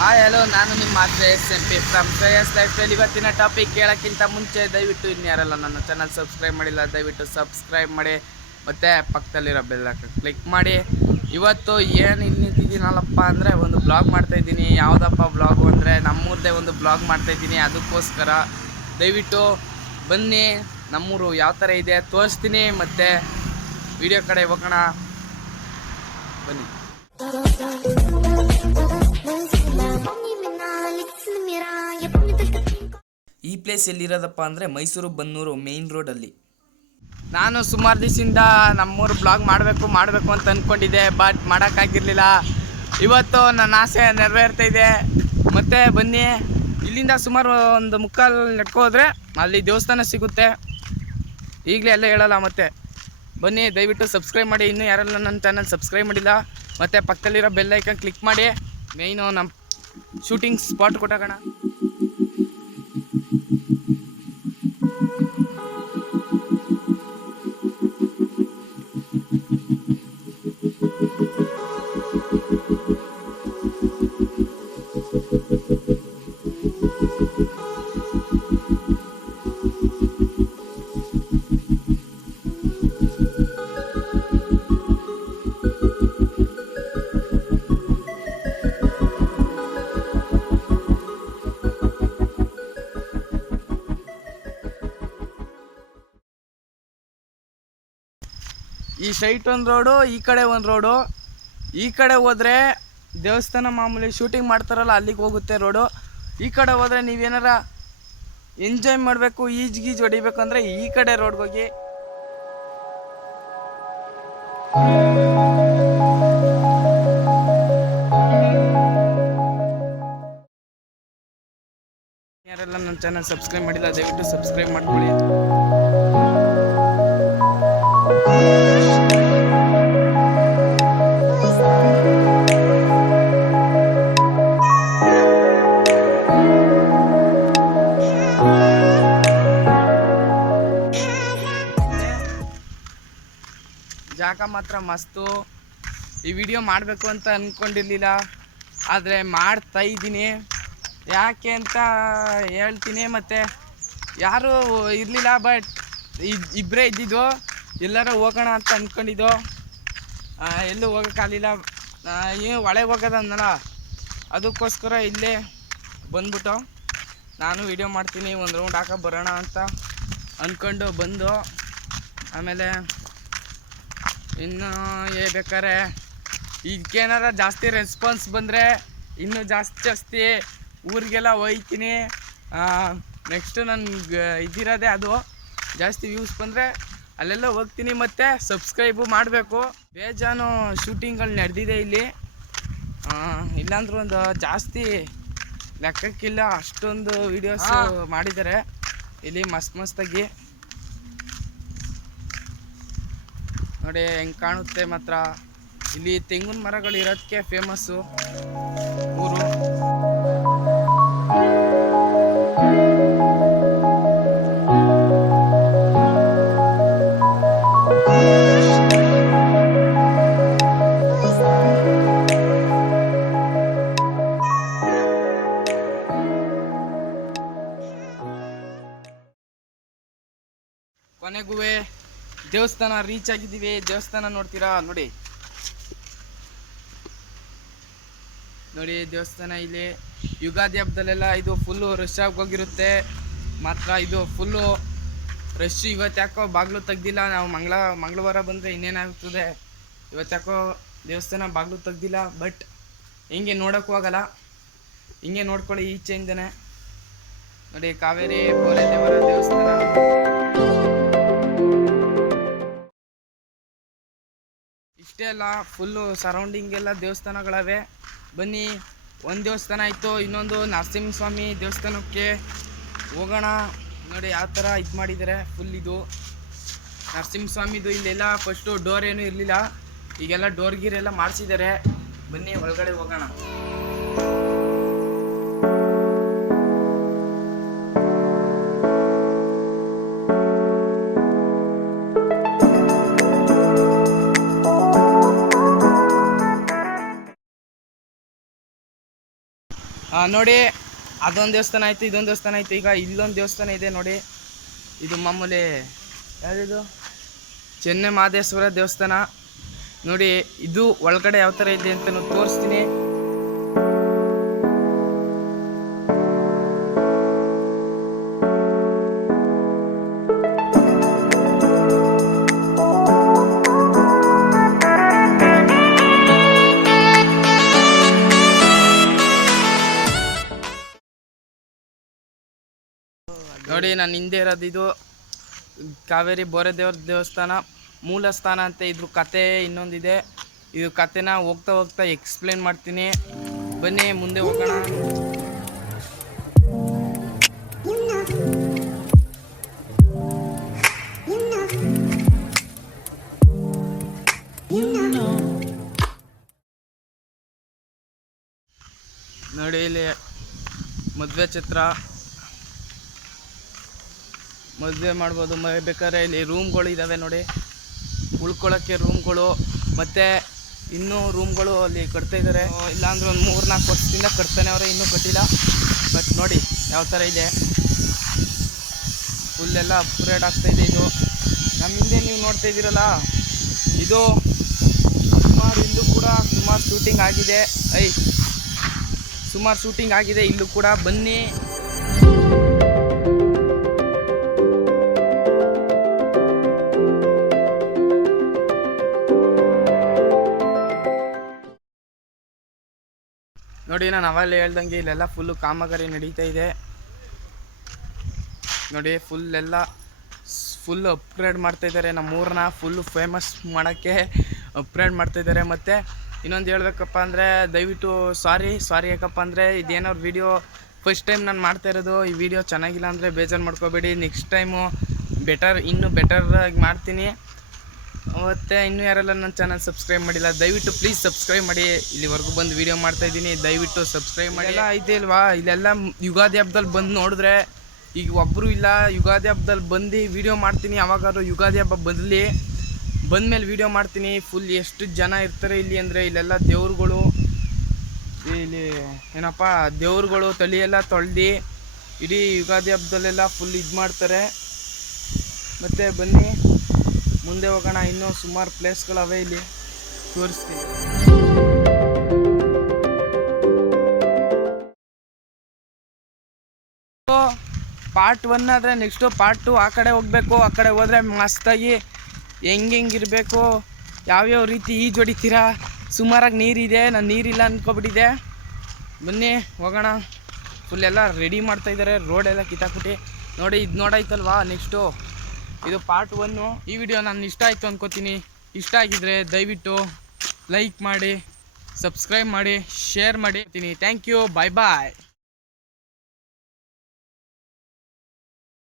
Hi hello ನಾನು ನಿಮ್ಮ Shreyas M P. From Shreyas lifestyle ಇವತ್ತಿನ ಟಾಪಿಕ್ ಕೇಳೋಕ್ಕಿಂತ ಮುಂಚೆ ದಯವಿಟ್ಟು ಇನ್ಯಾರಲ್ಲ ನನ್ನ ಚಾನಲ್ ಸಬ್ಸ್ಕ್ರೈಬ್ ಮಾಡಿಲ್ಲ, ದಯವಿಟ್ಟು ಸಬ್ಸ್ಕ್ರೈಬ್ ಮಾಡಿ. ಮತ್ತು ಪಕ್ಕದಲ್ಲಿರೋ ಬೆಲ್ಲ ಕ್ಲಿಕ್ ಮಾಡಿ. ಇವತ್ತು ಏನು ಇನ್ನಿದ್ದೀನಲ್ಲಪ್ಪ ಅಂದರೆ ಒಂದು ಬ್ಲಾಗ್ ಮಾಡ್ತಾಯಿದ್ದೀನಿ ಯಾವುದಪ್ಪ ಬ್ಲಾಗು ಅಂದರೆ ನಮ್ಮೂರದೇ ಒಂದು ಬ್ಲಾಗ್ ಮಾಡ್ತಾಯಿದ್ದೀನಿ ಅದಕ್ಕೋಸ್ಕರ ದಯವಿಟ್ಟು ಬನ್ನಿ. ನಮ್ಮೂರು ಯಾವ ಥರ ಇದೆ ತೋರಿಸ್ತೀನಿ. ಮತ್ತು ವಿಡಿಯೋ ಕಡೆ ಹೋಗೋಣ. ಬನ್ನಿ. ಪ್ಲೇಸ್ ಎಲ್ಲಿರೋದಪ್ಪ ಅಂದರೆ ಮೈಸೂರು, ಬನ್ನೂರು ಮೇಯ್ನ್ ರೋಡಲ್ಲಿ ನಾನು ಸುಮಾರು ದಿವಸದಿಂದ ನಮ್ಮೂರು ಬ್ಲಾಗ್ ಮಾಡಬೇಕು ಮಾಡಬೇಕು ಅಂತ ಅಂದ್ಕೊಂಡಿದ್ದೆ ಬಟ್ ಮಾಡೋಕ್ಕಾಗಿರಲಿಲ್ಲ. ಇವತ್ತು ನನ್ನ ಆಸೆ ನೆರವೇರ್ತಾ ಇದೆ. ಮತ್ತು ಬನ್ನಿ. ಇಲ್ಲಿಂದ ಸುಮಾರು ಒಂದು ಮುಕ್ಕಾಲು ನಡ್ಕೋದ್ರೆ ಅಲ್ಲಿ ದೇವಸ್ಥಾನ ಸಿಗುತ್ತೆ. ಈಗಲೇ ಎಲ್ಲ ಹೇಳಲ್ಲ ಮತ್ತೆ. ಬನ್ನಿ, ದಯವಿಟ್ಟು ಸಬ್ಸ್ಕ್ರೈಬ್ ಮಾಡಿ. ಇನ್ನೂ ಯಾರೆಲ್ಲ ನನ್ನ ಚಾನಲ್ ಸಬ್ಸ್ಕ್ರೈಬ್ ಮಾಡಿಲ್ಲ, ಮತ್ತು ಪಕ್ಕದಲ್ಲಿರೋ ಬೆಲ್ ಐಕನ್ ಕ್ಲಿಕ್ ಮಾಡಿ. ಮೇಯ್ನು ನಮ್ಮ ಶೂಟಿಂಗ್ ಸ್ಪಾಟ್ ಕೊಟ್ಟಾಗೋಣ. ಈ ಸೈಟ್ ಒಂದು ರೋಡು ಈ ಕಡೆ ಒಂದು ರೋಡು ಈ ಕಡೆ ಹೋದರೆ ದೇವಸ್ಥಾನ ಮಾಮೂಲಿ ಶೂಟಿಂಗ್ ಮಾಡ್ತಾರಲ್ಲ, ಅಲ್ಲಿಗೆ ಹೋಗುತ್ತೆ ರೋಡು ಈ ಕಡೆ ಹೋದರೆ ನೀವೇನಾರ ಎಂಜಾಯ್ ಮಾಡಬೇಕು, ಈಜ್ ಗೀಜ್ ಹೊಡಿಬೇಕಂದ್ರೆ ಈ ಕಡೆ ರೋಡ್ಗೆ ಹೋಗಿ. ಯಾರೆಲ್ಲ ನನ್ನ ಚಾನಲ್ ಸಬ್ಸ್ಕ್ರೈಬ್ ಮಾಡಿಲ್ಲ, ದಯವಿಟ್ಟು ಸಬ್ಸ್ಕ್ರೈಬ್ ಮಾಡ್ಕೊಳ್ಳಿ. ಜಾಗ ಮಾತ್ರ ಮಸ್ತು. ಈ ವಿಡಿಯೋ ಮಾಡಬೇಕು ಅಂತ ಅಂದ್ಕೊಂಡಿರ್ಲಿಲ್ಲ ಆದರೆ ಮಾಡ್ತಾ ಇದ್ದೀನಿ. ಯಾಕೆ ಅಂತ ಹೇಳ್ತೀನಿ ಮತ್ತು ಯಾರೂ ಇರಲಿಲ್ಲ ಬಟ್ ಇಬ್ಬರೇ ಇದ್ದಿದ್ದು. ಎಲ್ಲರೂ ಹೋಗೋಣ ಅಂತ ಅಂದ್ಕೊಂಡಿದ್ದು ಎಲ್ಲೂ ಹೋಗೋಕ್ಕಾಗಲಿಲ್ಲ ಏನು ಒಳಗೆ ಹೋಗೋದನ್ನಲ್ಲ. ಅದಕ್ಕೋಸ್ಕರ ಇಲ್ಲೇ ಬಂದ್ಬಿಟ್ಟು ನಾನು ವಿಡಿಯೋ ಮಾಡ್ತೀನಿ, ಒಂದು ರೌಂಡ್ ಹಾಕೋ ಬರೋಣ ಅಂತ ಅಂದ್ಕೊಂಡು ಬಂದು, ಆಮೇಲೆ ಇನ್ನು ಏ ಬೇಕಾರೆ ಇದಕ್ಕೇನಾರ ಜಾಸ್ತಿ ರೆಸ್ಪಾನ್ಸ್ ಬಂದರೆ ಇನ್ನೂ ಜಾಸ್ತಿ ಜಾಸ್ತಿ ಊರಿಗೆಲ್ಲ ಒಯ್ತೀನಿ ನೆಕ್ಸ್ಟು ನನ್ಗೆ ಇದಿರೋದೆ ಅದು. ಜಾಸ್ತಿ ವ್ಯೂಸ್ ಬಂದರೆ ಅಲ್ಲೆಲ್ಲ ಹೋಗ್ತೀನಿ ಮತ್ತು ಸಬ್ಸ್ಕ್ರೈಬು ಮಾಡಬೇಕು. ಬೇಜಾನು ಶೂಟಿಂಗ್ಗಳು ನಡೆದಿದೆ ಇಲ್ಲಿ. ಇಲ್ಲಾಂದ್ರೂ ಒಂದು ಜಾಸ್ತಿ ಲೆಕ್ಕಕ್ಕಿಲ್ಲ ಅಷ್ಟೊಂದು ವೀಡಿಯೋಸ್ ಮಾಡಿದ್ದಾರೆ. ಇಲ್ಲಿ ಮಸ್ತ್ ಮಸ್ತಾಗಿ. ನೋಡಿ ಹೆಂಗೆ ಕಾಣುತ್ತೆ ಮಾತ್ರ. ಇಲ್ಲಿ ತೆಂಗಿನ ಮರಗಳು ಇರೋದಕ್ಕೆ ಫೇಮಸ್ಸು ಊರು. ಕೊನೆಗೂ ದೇವಸ್ಥಾನ ರೀಚ್ ಆಗಿದ್ದೀವಿ, ದೇವಸ್ಥಾನ ನೋಡ್ತೀರಾ? ನೋಡಿ. ನೋಡಿ, ದೇವಸ್ಥಾನ ಇಲ್ಲಿ. ಯುಗಾದಿ ಹಬ್ಬದಲ್ಲೆಲ್ಲ ಇದು ಫುಲ್ಲು ರಶ್ ಆಗಿ ಹೋಗಿರುತ್ತೆ. ಮಾತ್ರ ಇದು ಫುಲ್ಲು ರಶ್ ಇವತ್ತು ಯಾಕೋ ಬಾಗಿಲು ತೆಗ್ದಿಲ್ಲ. ನಾವು ಮಂಗಳ, ಮಂಗಳವಾರ ಬಂದರೆ ಇನ್ನೇನಾಗ್ತದೆ? ಇವತ್ತು ಯಾಕೋ ದೇವಸ್ಥಾನ ಬಾಗಿಲು ತೆಗ್ದಿಲ್ಲ ಬಟ್ ಹಿಂಗೆ ನೋಡೋಕ್ಕೂ ಆಗಲ್ಲ. ಹಿಂಗೆ ನೋಡ್ಕೊಳ್ಳಿ ಈಚೆಯಿಂದನೇ. ನೋಡಿ, ಕಾವೇರಿ ಬೋರೆ ದೇವರ ದೇವಸ್ಥಾನ. ಇಷ್ಟೇ ಅಲ್ಲ ಫುಲ್ಲು ಸರೌಂಡಿಂಗ್ ಎಲ್ಲ ದೇವಸ್ಥಾನಗಳವೆ. ಬನ್ನಿ, ಒಂದು ದೇವಸ್ಥಾನ ಆಯಿತು, ಇನ್ನೊಂದು ನರಸಿಂಹಸ್ವಾಮಿ ದೇವಸ್ಥಾನಕ್ಕೆ ಹೋಗೋಣ. ನೋಡಿ ಯಾವ ಥರ ಇದು ಮಾಡಿದ್ದಾರೆ ಫುಲ್ ಇದು. ನರಸಿಂಹಸ್ವಾಮಿದು ಇಲ್ಲೆಲ್ಲ ಫಸ್ಟು ಡೋರ್ ಏನೂ ಇರಲಿಲ್ಲ. ಈಗೆಲ್ಲ ಡೋರ್ ಗೀರ್ ಎಲ್ಲ ಮಾಡಿಸಿದ್ದಾರೆ ಬನ್ನಿ, ಒಳಗಡೆ ಹೋಗೋಣ. ನೋಡಿ, ಅದೊಂದು ದೇವಸ್ಥಾನ ಆಯಿತು, ಇದೊಂದು ದೇವಸ್ಥಾನ ಆಯಿತು. ಈಗ ಇಲ್ಲೊಂದು ದೇವಸ್ಥಾನ ಇದೆ ನೋಡಿ. ಇದು ಮಾಮೂಲಿ ಯಾವುದಿದು? ಚೆನ್ನೈ ಮಹದೇಶ್ವರ ದೇವಸ್ಥಾನ. ನೋಡಿ, ಇದು ಒಳಗಡೆ ಯಾವ ಥರ ಇದೆ ಅಂತ ತೋರಿಸ್ತೀನಿ. ನೋಡಿ, ನಾನು ಹಿಂದೆ ಇರೋದು ಇದು ಕಾವೇರಿ ಬೋರೆ ದೇವ್ರ ದೇವಸ್ಥಾನ. ಮೂಲ ಸ್ಥಾನ ಅಂತ ಇದ್ರ ಕತೆ ಇನ್ನೊಂದಿದೆ. ಇದು ಕತೆನ ಹೋಗ್ತಾ ಹೋಗ್ತಾ ಎಕ್ಸ್ಪ್ಲೇನ್ ಮಾಡ್ತೀನಿ. ಬನ್ನಿ, ಮುಂದೆ ಹೋಗೋಣ. ನೋಡಿ, ಇಲ್ಲಿ ಮದುವೆ ಚಿತ್ರ. ಮದುವೆ ಮಾಡ್ಬೋದು. ಮ, ಬೇಕಾದ್ರೆ ಇಲ್ಲಿ ರೂಮ್ಗಳು ಇದ್ದಾವೆ ನೋಡಿ. ಉಳ್ಕೊಳ್ಳೋಕ್ಕೆ ರೂಮ್ಗಳು ಮತ್ತು ಇನ್ನೂ ರೂಮ್ಗಳು ಅಲ್ಲಿ ಕಟ್ತಾ ಇದ್ದಾರೆ ಇಲ್ಲಾಂದ್ರೆ ಒಂದು ಮೂರು ನಾಲ್ಕು ವರ್ಷದಿಂದ ಕಟ್ತಾನೆ ಅವರೇ, ಇನ್ನೂ ಕಟ್ಟಿಲ್ಲ. ಬಟ್ ನೋಡಿ ಯಾವ ಥರ ಇದೆ. ಫುಲ್ಲೆಲ್ಲ ಅಪ್ಗ್ರೇಡ್ ಆಗ್ತಾಯಿದೆ ಇದೆ ಇದು. ನಮ್ಮ ಹಿಂದೆ ನೀವು ನೋಡ್ತಾ ಇದ್ದೀರಲ್ಲ, ಇದು ಸುಮಾರು ಇಲ್ಲೂ ಕೂಡ ಸುಮಾರು ಶೂಟಿಂಗ್ ಆಗಿದೆ. ಐ, ಸುಮಾರು ಶೂಟಿಂಗ್ ಆಗಿದೆ. ಇಲ್ಲೂ ಕೂಡ ಬನ್ನಿ. ನೋಡಿ, ನಾನು ಅವಾಗಲೇ ಹೇಳ್ದಂಗೆ ಇಲ್ಲೆಲ್ಲ ಫುಲ್ಲು ಕಾಮಗಾರಿ ನಡೀತಾ ಇದೆ. ನೋಡಿ ಫುಲ್ ಎಲ್ಲ ಫುಲ್ ಅಪ್ಗ್ರೇಡ್ ಮಾಡ್ತಾ ಇದ್ದಾರೆ. ನಮ್ಮ ಊರನ್ನ ಫುಲ್ಲು ಫೇಮಸ್ ಮಾಡೋಕ್ಕೆ ಅಪ್ಗ್ರೇಡ್ ಮಾಡ್ತಾ ಇದ್ದಾರೆ. ಮತ್ತು ಇನ್ನೊಂದು ಹೇಳ್ಬೇಕಪ್ಪ ಅಂದರೆ, ದಯವಿಟ್ಟು ಸಾರಿ ಸಾರಿ ಯಾಕಪ್ಪ ಅಂದರೆ, ಇದೇನೋ ವಿಡಿಯೋ ಫಸ್ಟ್ ಟೈಮ್ ನಾನು ಮಾಡ್ತಾ ಇರೋದು. ಈ ವಿಡಿಯೋ ಚೆನ್ನಾಗಿಲ್ಲ ಅಂದರೆ ಬೇಜಾರು ಮಾಡ್ಕೋಬೇಡಿ. ನೆಕ್ಸ್ಟ್ ಟೈಮು ಬೆಟರ್ ಇನ್ನೂ ಬೆಟರಾಗಿ ಮಾಡ್ತೀನಿ. ಮತ್ತು ಇನ್ನೂ ಯಾರೆಲ್ಲ ನನ್ನ ಚಾನಲ್ ಸಬ್ಸ್ಕ್ರೈಬ್ ಮಾಡಿಲ್ಲ, ದಯವಿಟ್ಟು ಪ್ಲೀಸ್ ಸಬ್ಸ್ಕ್ರೈಬ್ ಮಾಡಿ. ಇಲ್ಲಿವರೆಗೂ ಬಂದು ವೀಡಿಯೋ ಮಾಡ್ತಾ ಇದ್ದೀನಿ, ದಯವಿಟ್ಟು ಸಬ್ಸ್ಕ್ರೈಬ್ ಮಾಡಿ. ಎಲ್ಲ ಇದೆ ಇಲ್ವಾ ಇಲ್ಲೆಲ್ಲ ಯುಗಾದಿ ಹಬ್ಬದಲ್ಲಿ ಬಂದು ನೋಡಿದ್ರೆ ಈಗ ಒಬ್ಬರು ಇಲ್ಲ, ಯುಗಾದಿ ಹಬ್ಬದಲ್ಲಿ ಬಂದು ವಿಡಿಯೋ ಮಾಡ್ತೀನಿ, ಯಾವಾಗಾದ್ರೂ ಯುಗಾದಿ ಹಬ್ಬ ಬದಲಿ ಬಂದಮೇಲೆ ವಿಡಿಯೋ ಮಾಡ್ತೀನಿ ಫುಲ್ ಎಷ್ಟು ಜನ ಇರ್ತಾರೆ ಇಲ್ಲಿ ಅಂದರೆ ಇಲ್ಲೆಲ್ಲ ದೇವ್ರುಗಳು, ಇಲ್ಲಿ ಏನಪ್ಪ, ದೇವ್ರುಗಳು ತಲೆಯೆಲ್ಲ ತೊಳೆದು ತೊಳ್ದು ಇಡೀ ಯುಗಾದಿ ಹಬ್ಬದಲ್ಲೆಲ್ಲ ಫುಲ್ ಇದು ಮಾಡ್ತಾರೆ. ಮತ್ತು ಬನ್ನಿ. ಮುಂದೆ ಹೋಗೋಣ, ಇನ್ನೂ ಸುಮಾರು ಪ್ಲೇಸ್ಗಳವೆ ಇಲ್ಲಿ. ತೋರಿಸ್ತೀನಿ. ಪಾರ್ಟ್ ಒನ್ ಆದರೆ ನೆಕ್ಸ್ಟು ಪಾರ್ಟ್ ಟು ಆ ಕಡೆ ಹೋಗಬೇಕು, ಆ ಕಡೆ ಹೋದರೆ ಮಸ್ತಾಗಿ ಹೆಂಗೆ ಹೆಂಗಿರಬೇಕು ಯಾವ್ಯಾವ ರೀತಿ ಈಜು ಹೊಡಿತೀರಾ ಸುಮಾರಾಗಿ ನೀರಿದೆ, ನಾನು ನೀರಿಲ್ಲ ಅಂದ್ಕೊಬಿಟ್ಟಿದೆ ಬನ್ನಿ, ಹೋಗೋಣ. ಫುಲ್ ಎಲ್ಲ ರೆಡಿ ಮಾಡ್ತಾಯಿದ್ದಾರೆ ರೋಡೆಲ್ಲ ಕಿತ್ತಾಕ್ಬಿಟ್ಟು. ನೋಡಿ, ಇದು ನೋಡಾಯ್ತಲ್ವಾ ನೆಕ್ಸ್ಟು ಇದು ಪಾರ್ಟ್ ಒನ್ನು ಈ ವಿಡಿಯೋ ನಾನು ಇಷ್ಟ ಆಯಿತು ಅನ್ಕೋತೀನಿ. ಇಷ್ಟ ಆಗಿದ್ರೆ ದಯವಿಟ್ಟು ಲೈಕ್ ಮಾಡಿ ಸಬ್ಸ್ಕ್ರೈಬ್ ಮಾಡಿ ಶೇರ್ ಮಾಡಿ ಥ್ಯಾಂಕ್ ಯು ಬಾಯ್ ಬಾಯ್